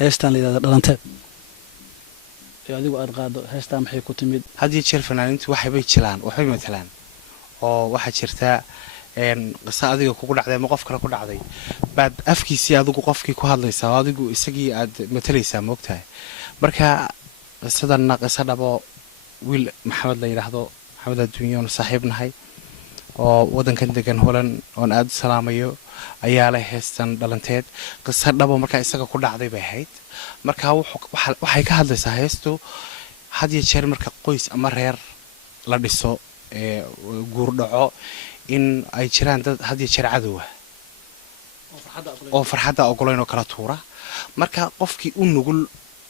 heestan leedahay dhalanteed ee adigu aad qaado heestan maxay ku timid hadii jeer fanaaniintu waxay bay jilaan waxay matalaan oo waxa jirta qisa adiga kugu dhacday ma qof kale ku dhacday baad afkiisii adigu qofkii ku hadlaysaa adigu isagii aad matalaysaa moogtahay marka qisadan qisa dhabo wiil maxamed la yiraahdo maxamed adduunyo saaxiibnahay oo wadankan degan holan oo aad salaamayo ayaa la heestan dhalanteed qisa dhabo marka isaga ku dhacday bay ahayd marka waxay ka hadlaysaa heestu hadii jeer marka qoys ama reer la dhiso guur dhaco in ay jiraan dad hadii jeer cadow ah oo farxadda ogolayno kala tuura marka qofkii u nugul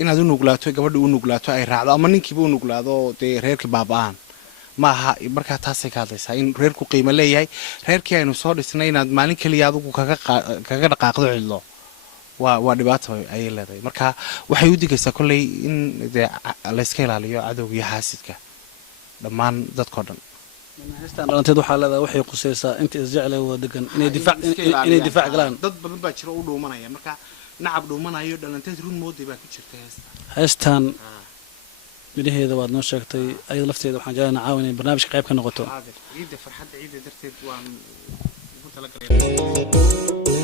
inaad u nuglaato gabadha u nuglaato ay raacdo ama ninkiiba u nuglaado de reerkii baabaan ma aha marka taasay ka hadlaysaa in reerku qiimo leeyahay reerkii aynu soo dhisnay inaad maalin kaliya adigu kaga dhaqaaqdo cidlo waa dhibaato ay leedahay marka waxay u digaysaa kulay in la iska ilaaliyo cadowga iyo xaasidka dhammaan dadkoo dhan heestan dhalanteed waxaa leedahay waxay qusaysaa inta isjeclay waa degan inay difaac galaan dad badan baa jira u dhuumanaya marka nacab dhuumanayo dhalanteed run mooday baa ku jirta heestan midheeda waad noo sheegtay ayada lafteeda waxaan jeclahay caawin in barnaamijka qayb ka noqoto ciida farxadda ciida darteed waan ugu talagalay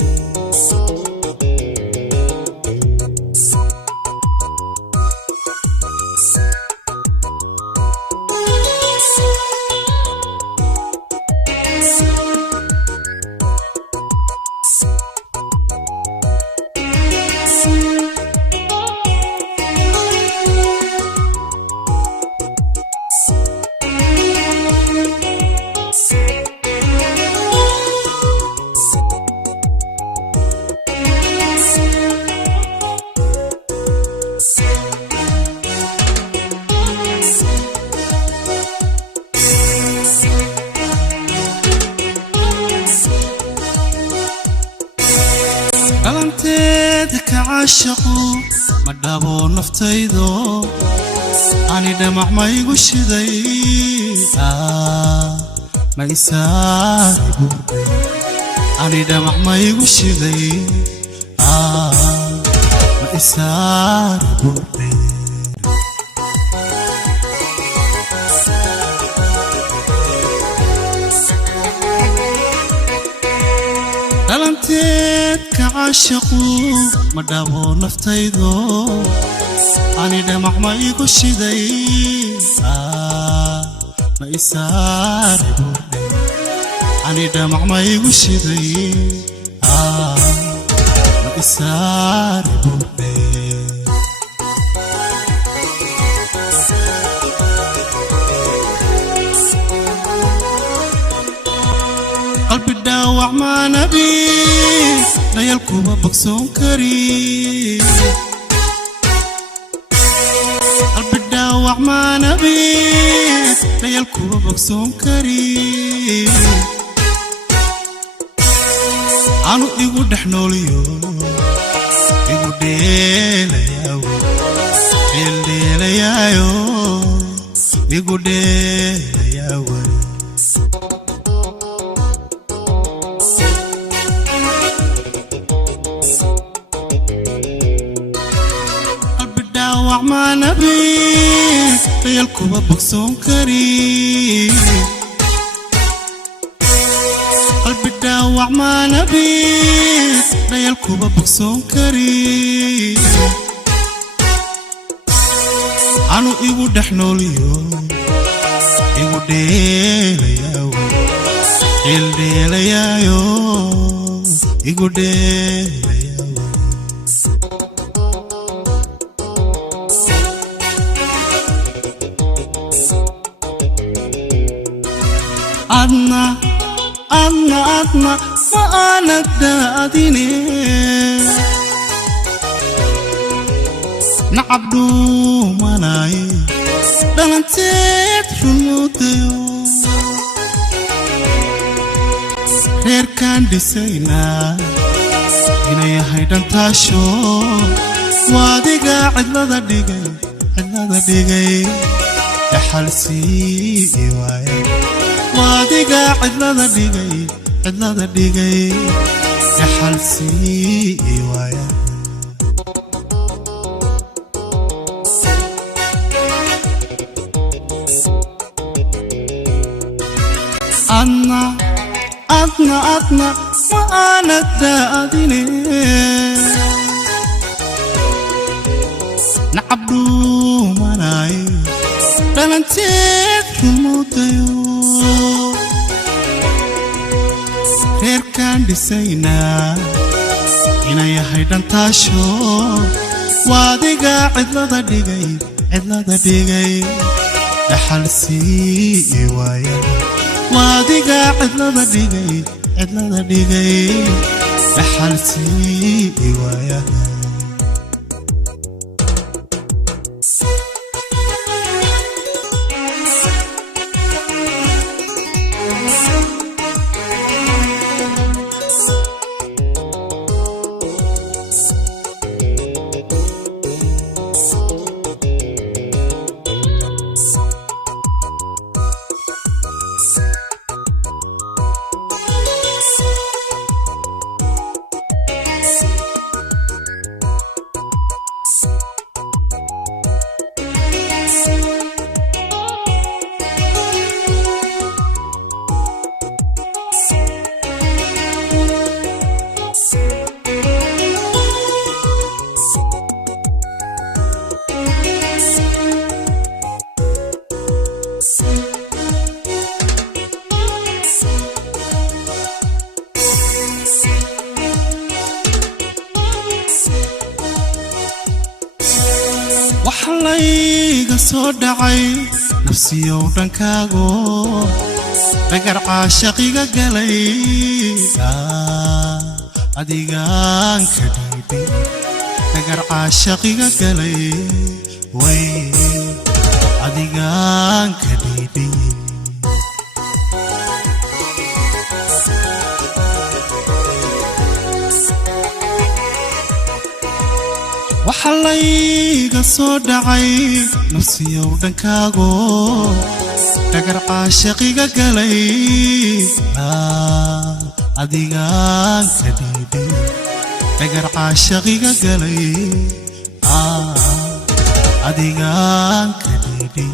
عاشقو مدابو نفتيدو أني دمع ما يقشدي ما يساربو أني دمع ما يقشدي ما يساربو عاشقو مدابو نفتيدو أني دمع ما يقشدي ما يساربو أني دمع ما يقشدي ما يساربو قلبي الداوع ما نبي لا يلكم بقسون كريم قلب الداوع ما نبيت لا يلكم بقسون كريم عنو يقول دحنوليو يقول ديلا ياو ديلا ياو يقول ديلا ياو ما نبي يلكم بقسون كريم قلبي الداوع ما نبي يلكم بقسون كريم عنو يقول دحنوليو يقول ديلا ياو ديلا ياو يقول ديلا أدنى فأنا داديني نعبدو مناي دلنتيت رموديو غير كان ديسينا هنا يا هيدان تاشو واديقا عدلة ديقاي يا حالسي إيواي واديقا عدلة ديقاي يا حالسي إيواي أنا الدادني نعبدو مناي دلنتيت الموديو غير كان دسينا إنا يهيدان تاشو واديقا عدلة ديقاي دحل سي وايا واديقا عدلة ديقاي دحل سي وايا waxlayga soo dhacay nafsiyo dhankaago ragar caashaqiga galay adigaan ka dhiibay ragar caashaqiga galay way adigaan ka dhiibay waxlayga soo dhacay nafsiyo dhankaago ragar caashaqiga galay adigaan ka dhiibay ragar caashaqiga galay adigaan ka dhiibay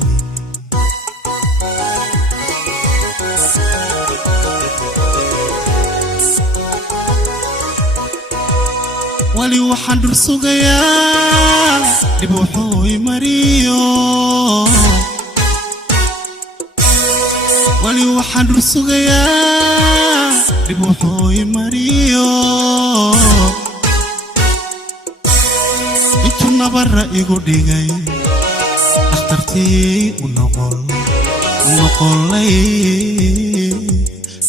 wali waxaan dul sugayaa dib wuxuu imariyo wali waxaan dul sugayaa dib wuxuu imariyo intuu nabarra igu dhigay dhakhtartii u noqolay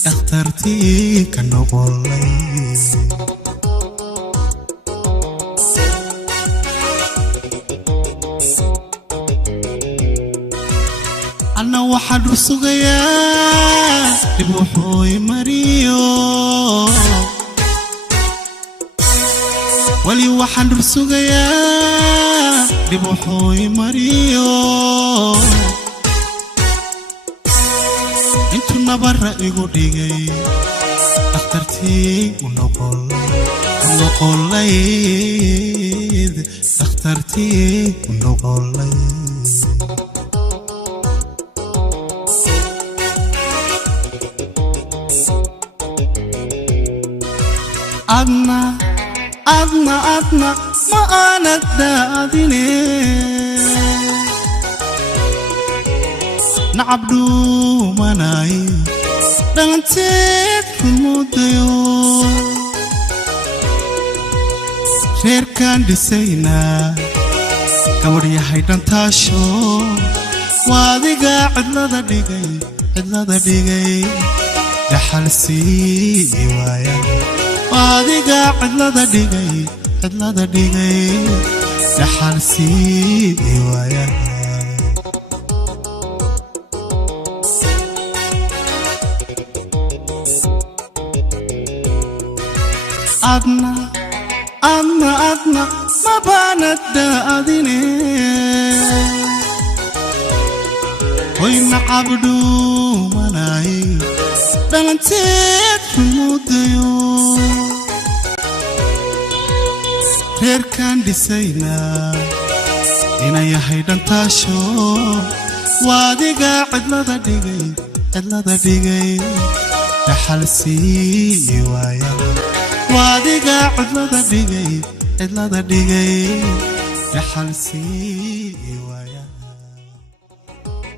dhakhtartii ka noqolay أنا واحد رسوغيا بوحوي ماريو ولي واحد رسوغيا بوحوي ماريو انتو نبرا إيغو ديغي اخترتي ونقولي اخترتي ونقولي أدنى ما أنا الدادني نعبدو مناي دلنتيت الموديو غير كان دسينا كوري هيدان تاشو واديقا عدلة ديقاي دحل سي وايا واديقا عدلة ديقاي دحل سي وايا أدنى ما بانت داديني وين عبدو مناي دلنتيت الموديو غير كان دسينا إنا يهيدان تاشو واديقا عدلة ديقاي dhaxalsii waaya waadiga cidlada dhigay dhaxalsii